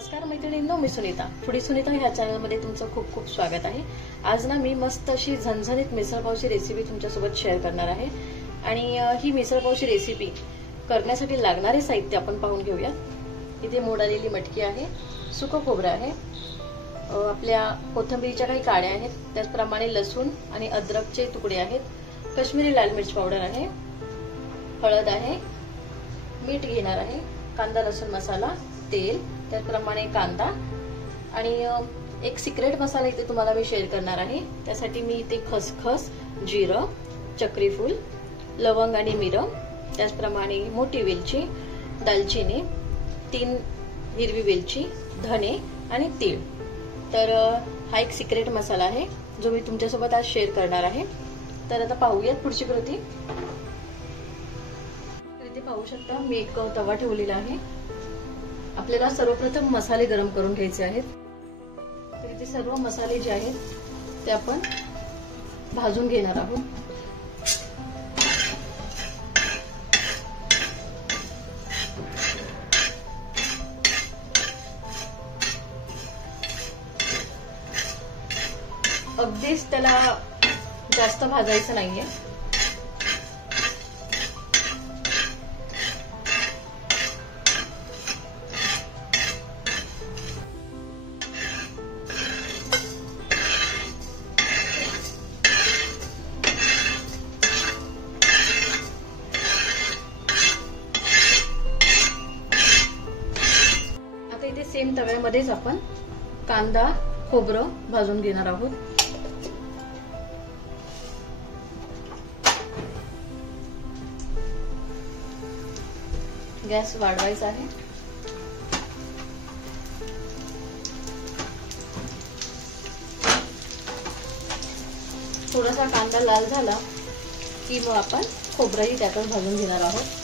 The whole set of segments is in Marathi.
नमस्कार मैत्रिणींनो, मी सुनीता. फूडी सुनीता ह्या चॅनलमध्ये तुमचं खूप खूप स्वागत आहे. आज ना मी मस्त अशी झणझणीत मिसळपावची रेसिपी तुमच्यासोबत शेअर करणार आहे. आणि ही मिसळपावची रेसिपी करण्यासाठी लागणारे साहित्य आपण पाहून घेऊया. इथे मोड आलेली मटकी आहे, सुकं खोबरं आहे, आपल्या कोथिंबीरच्या काही काड्या आहेत, त्याचप्रमाणे लसूण आणि अद्रकचे तुकडे आहेत, काश्मीरी लाल मिर्च पावडर आहे, हळद आहे, मीठ घेणार आहे, कांदा लसूण मसाला, तेल, त्याचप्रमाणे कांदा आणि एक सिक्रेट मसाला इथे तुम्हाला मी शेअर करणार आहे. त्यासाठी मी इथे खसखस, जिरं, चक्रीफूल, लवंग आणि मिरं, त्याचप्रमाणे मोठी वेलची, दालचिनी, 3 हिरवी वेलची, धने आणि तीळ. तर हा एक सिक्रेट मसाला आहे जो मी तुमच्यासोबत आज शेअर करणार आहे. तर आता पाहूयात पुढची कृती. इथे पाहू शकता मी एक तवा ठेवलेला आहे. आपल्याला सर्वप्रथम मसाले गरम करून घ्यायचे आहेत. तर इथे सर्व मसाले जे आहेत ते आपण भाजून घेणार आहोत. अगदीच त्याला जास्त भाजायचं नाहीये. आता इथे सेम तव्यामध्येच आपण कांदा, खोबरं भाजून घेणार आहोत. गॅस वाढवायचा आहे. थोडासा कांदा लाल झाला की मग आपण खोबरंही त्यातच भाजून घेणार आहोत.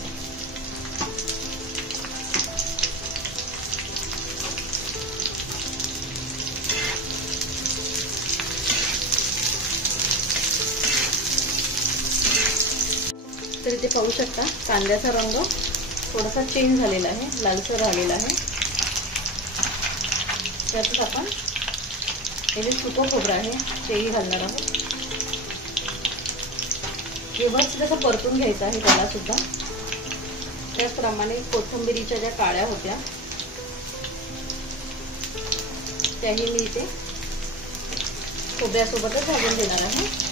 तर इथे पाहू शकता कांद्याचा रंग थोडासा चेंज झालेला आहे, लालसर झालेला आहे. त्यातच आपण हे जे सुकं खोबरं आहे तेही घालणार आहोत. व्यवस्थित असं परतून घ्यायचं आहे त्याला सुद्धा. त्याचप्रमाणे कोथिंबीरीच्या ज्या काड्या होत्या त्याही मी इथे खोबऱ्यासोबतच भाजून घेणार आहे.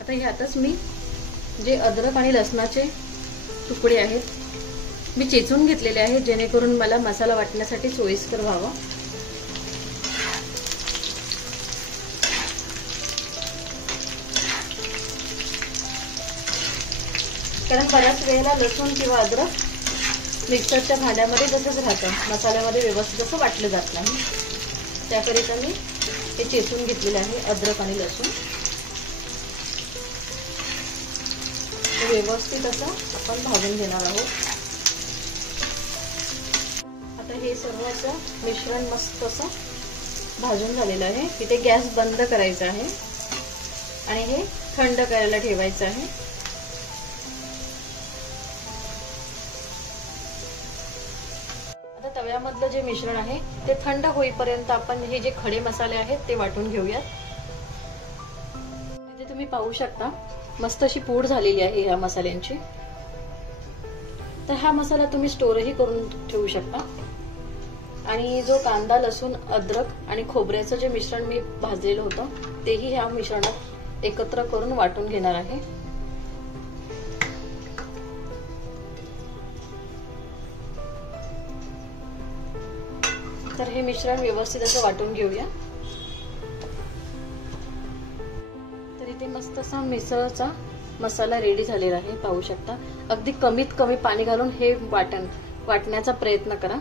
आता ह्यातच मी जे अद्रक आणि लसणाचे तुकडे आहेत मी चेचून घेतलेले आहेत, जेणेकरून मला मसाला वाटण्यासाठी सोयीस्कर व्हावं. कारण बऱ्याच वेळेला लसूण किंवा अद्रक मिक्सरच्या भांड्यामध्ये तसंच राहतं, मसाल्यामध्ये व्यवस्थित असं वाटलं जात नाही. त्याकरिता मी हे चेचून घेतलेले आहे अद्रक आणि लसूण. व्यवस्थित असं आपण भाजून घेणार आहोत. आता हे सर्व असं मिश्रण मस्त असं भाजून झालेलं आहे. इथे गॅस बंद करायचा आहे आणि हे थंड करायला ठेवायचं आहे. आता तव्यामधलं जे मिश्रण आहे ते थंड होईपर्यंत आपण हे जे खडे मसाले आहेत ते वाटून घेऊयात. इथे तुम्ही पाहू शकता मस्त अशी पूड झालेली आहे ह्या मसाल्यांची. तर हा मसाला तुम्ही स्टोरही करून ठेवू शकता. आणि जो कांदा, लसूण, अद्रक आणि खोबऱ्याचं जे मिश्रण मी भाजलेलं होतं तेही ह्या मिश्रणात एकत्र करून वाटून घेणार आहे. तर हे मिश्रण व्यवस्थित असं वाटून घेऊया. इथे मस्त असा मिसळचा मसाला रेडी झालेला आहे, पाहू शकता. अगदी कमीत कमी पाणी घालून हे वाटण्याचा प्रयत्न करा.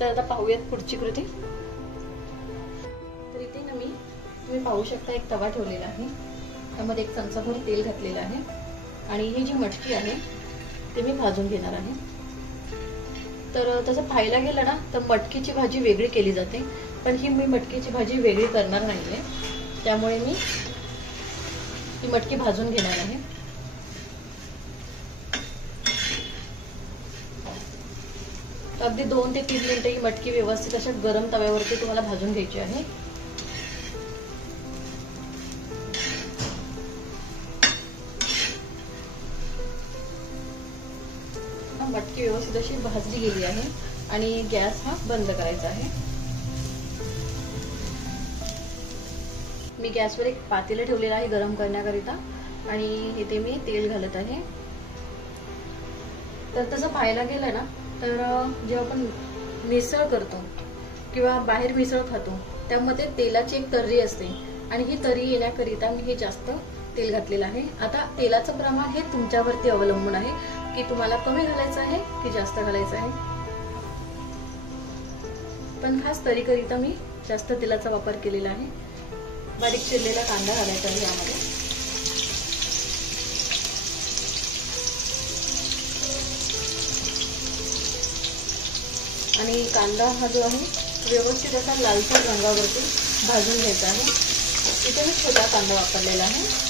तर आता पाहूयात पुढची कृती. तर इथे ना मी तुम्ही पाहू शकता एक तवा ठेवलेला आहे, त्यामध्ये 1 चमचाभर तेल घातलेलं आहे आणि ही जी मटकी आहे ते मी भाजून घेणार आहे. तर तसं पाहायला गेलं ना तर मटकीची भाजी वेगळी केली जाते, पण ही मी मटकीची भाजी वेगळी करणार नाहीये. त्यामुळे मी ही मटकी भाजून घेणार आहे। अगदी 2 ते 3 मिनिटं ही मटकी व्यवस्थित अशा गरम तव्यावरती तुम्हाला भाजून घ्यायची आहे। मटकी व्यवस्थित अशी भाजली गेली आहे आणि गॅस हा बंद करायचा आहे। मी गॅसवर एक पातेलं ठेवलेलं आहे गरम करण्याकरिता आणि इथे मी तेल घालत आहे। तर तसं पाहायला गेलं ना तर जेव्हा आपण मिसळ करतो किंवा बाहेर मिसळ खातो त्यामध्ये तेलाची एक तर्री असते आणि ही तर्री येण्याकरिता मी हे जास्त तेल घातलेलं आहे। आता तेलाचं प्रमाण हे तुमच्यावरती अवलंबून आहे की तुम्हाला कमी घालायचं आहे की जास्त घालायचं आहे, पण खास तर्रीकरिता मी जास्त तेलाचा वापर केलेला आहे। बारीक चिरलेला कांदा घालायचा आहे यामध्ये आणि कांदा हा जो आहे व्यवस्थित असा लालसर रंगावरती भाजून घ्यायचा आहे। इथे मी छोटा कांदा वापरलेला आहे।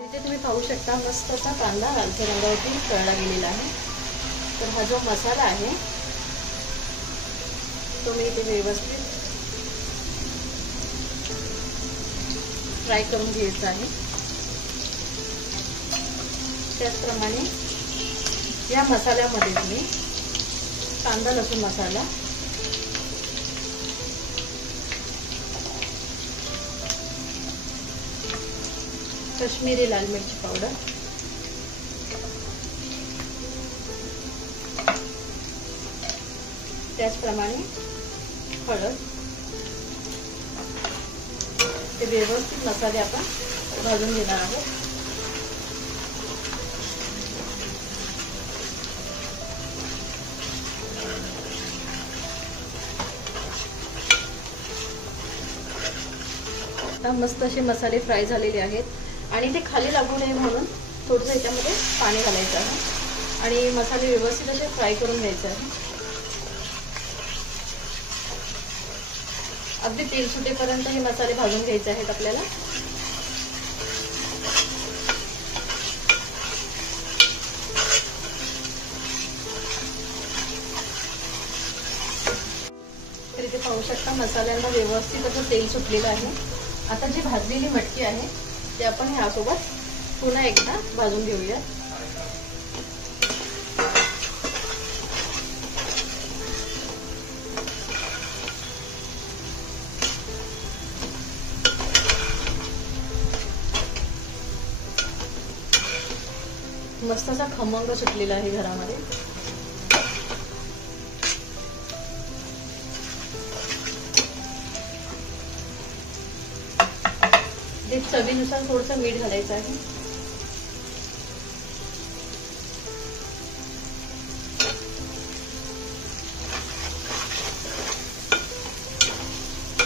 इथे तुम्ही पाहू शकता मस्त असा कांदा लालसर रंगावरती तळला गेलेला आहे। तर हा जो मसाला आहे तो मी इथे व्यवस्थित फ्राय करून घ्यायचा आहे। त्याचप्रमाणे या मसाल्यामध्ये मी कांदा लसूण मसाला, काश्मीरी लाल मिरची पावडर, त्याचप्रमाणे हळद, ते व्यवस्थित मसाले आपण भाजून घेणार आहोत। आता मस्त असे मसाले फ्राय झालेले आहेत आणि ते खाली लागू नये म्हणून थोडंसं याच्यामध्ये पाणी घालायचं आहे आणि मसाले व्यवस्थित असे फ्राय करून घ्यायचे आहे। अगदी तेल सुटेपर्यंत हे मसाले भाजून घ्यायचे आहेत आपल्याला। तर इथे पाहू शकता मसाल्यांना व्यवस्थित असं तेल सुटलेलं आहे। आता जी भाजलेली मटकी आहे ते आपण ह्यासोबत पुन्हा एकदा भाजून घेऊया। मस्त असा खमंग सुटलेला आहे घरामध्ये। ते चवीनुसार थोडंसं मीठ घालायचं आहे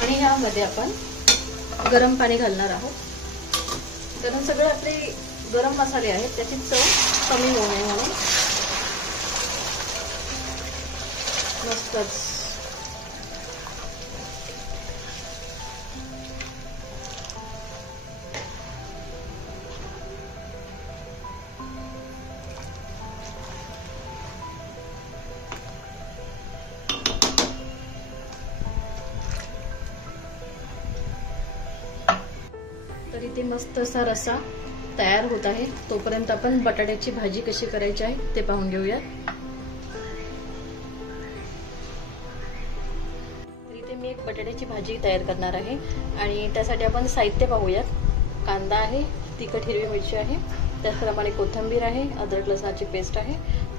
आणि यामध्ये आपण गरम पाणी घालणार आहोत, कारण सगळे आपले गरम मसाले आहेत त्याची चव कमी होऊ नये म्हणून। मस्तच तर इथे मस्त असा रस्सा तयार होत आहे। तोपर्यंत आपण बटाट्याची भाजी कशी करायची आहे ते पाहून घेऊया। इथे मी एक बटाट्याची भाजी तयार करणार आहे आणि त्यासाठी आपण साहित्य पाहूयात। कांदा आहे, तिखट हिरवी मिरची आहे, त्याचप्रमाणे कोथिंबीर आहे, अद्रक लसणाची पेस्ट आहे,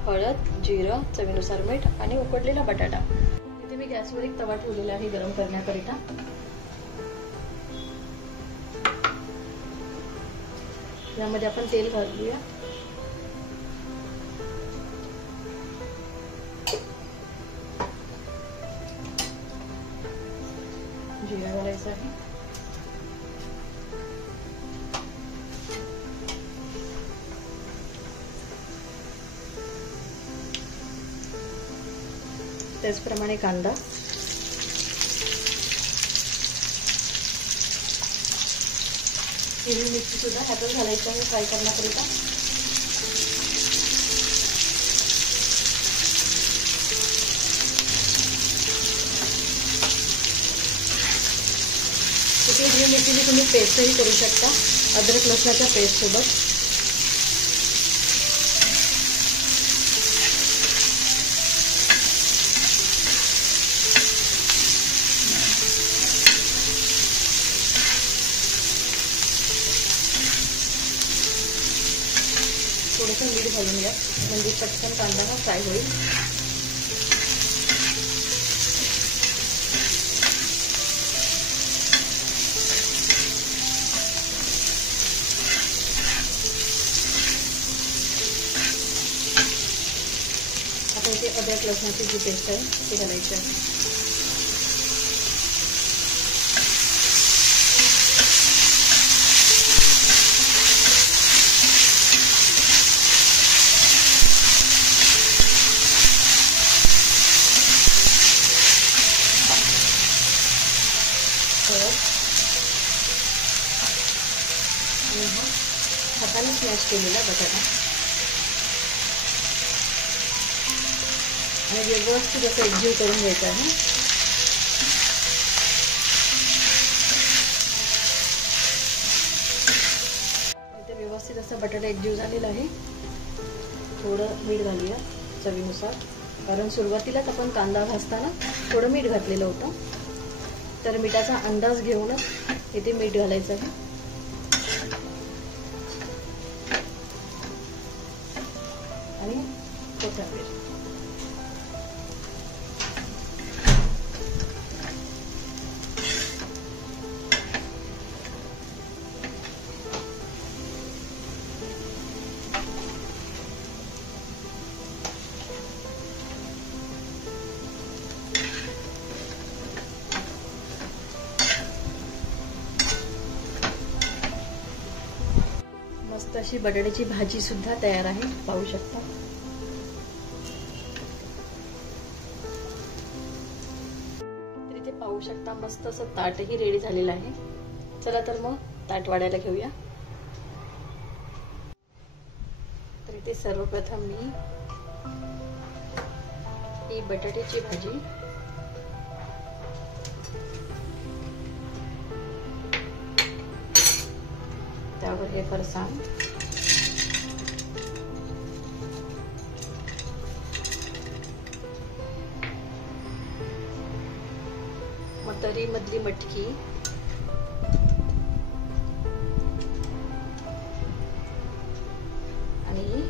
हळद, जिरं, चवीनुसार मीठ आणि उकडलेला बटाटा। इथे मी गॅसवर एक तवा ठेवलेला आहे गरम करण्याकरिता। यामध्ये आपण तेल घालूया। जिरा घालायचा आहे, त्याचप्रमाणे कांदा, हिरवी मिरची सुद्धा ह्यातच घालायची आहे फ्राय करण्याकरिता. इथे हिरवी मिरचीची तुम्ही पेस्टही करू शकता अद्रक लसणाच्या पेस्ट सोबत. थोडंसं मीठ घालून घ्या म्हणजे पटकन कांदा हा फ्राय होईल. आता इथे अद्रक लसणाची जी पेस्ट आहे ती घालायची आहे. आणि हा हाताने स्मॅश केलेला बटाटा आणि व्यवस्थित असं एकजीव करून घ्यायचं आहे. इथे व्यवस्थित असा बटाटा एकजीव झालेला आहे. थोडं मीठ घालूया चवीनुसार, कारण सुरुवातीलाच आपण कांदा भाजताना थोडं मीठ घातलेलं होतं, तर मिठाचा अंदाज घेऊनच इथे मीठ घालायचं आहे. आणि कोथिंबीर. मस्त अशी बटाट्याची भाजी सुद्धा तयार आहे, पाहू शकता. तर इथे पाहू शकता मस्त असं ताटही रेडी झालेलं आहे. चला तर मग ताट वाढायला घेऊया. तर इथे सर्वप्रथम मी ही बटाट्याची भाजी त्यावर हे फरसाण, तरी मधली मटकी, आणि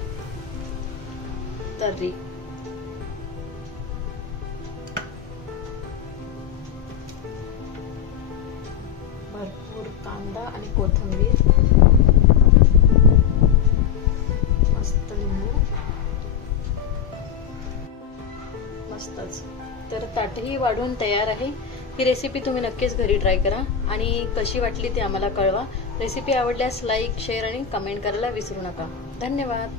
तर्री. भरपूर कांदा आणि कोथिंबीर, मस्त लिंबू, मस्तच. तर ताटही वाढून तयार आहे. ही रेसिपी तुम्ही नक्कीच घरी ट्राय करा आणि कशी वाटली ते आम्हाला कळवा. रेसिपी आवडल्यास लाईक, शेअर आणि कमेंट करायला विसरू नका. धन्यवाद.